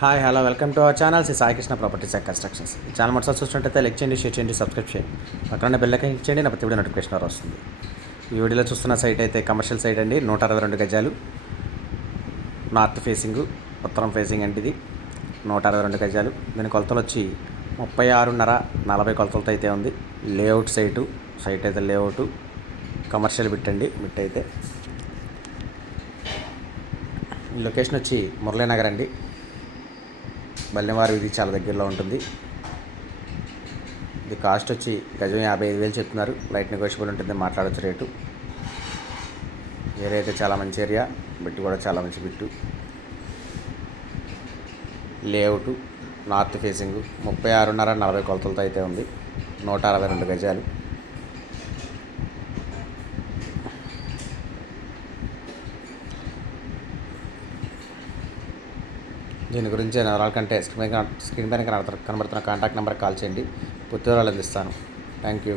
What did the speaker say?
Hi hello welcome to our channel Shri Saikrishna properties and constructions. ఈ channel మొదటి చూస్తుంటే like చేయండి, షేర్ చేయండి, సబ్స్క్రైబ్ చేయండి. పక్కన బెల్ ఐకాన్ క్లిక్ చేయండి, నా ప్రతి వీడియో నోటిఫికేషన్ వస్తుంది. ఈ వీడియోలో చూస్తున్న సైట్ అయితే కమర్షియల్ సైట్ అండి. 162 గజాలు, నార్త్ ఫేసింగ్, ఉత్తరం ఫేసింగ్ అండి. ఇది 162 గజాలు. దీని కొలతలు వచ్చి 36.5 40 కొలతలతో అయితే ఉంది. లేఅవుట్ సైట్ అయితే లేఅవుట్ కమర్షియల్ బిట్ అండి. బిట్ అయితే లొకేషన్ వచ్చి మురళీనగర్ అండి. బల్లెవారి వీధి చాలా దగ్గరలో ఉంటుంది. ఇది కాస్ట్ వచ్చి గజం 55,000 చెప్తున్నారు. లైట్ నెగోషియబుల్ ఉంటుంది, మాట్లాడచ్చు రేటు. ఏరియా అయితే చాలా మంచి ఏరియా, బిట్టు కూడా చాలా మంచి బిట్టు. లేఅవుట్ నార్త్ ఫేసింగ్ 36.5 40 కొలతలతో అయితే ఉంది. 162 గజాలు. దీని గురించి వివరాల కంటే స్క్రీన్ పైన కనబడుతున్న కాంటాక్ట్ నెంబర్కి కాల్ చేయండి. పూర్తి వివరాలు అందిస్తాను. Thank you.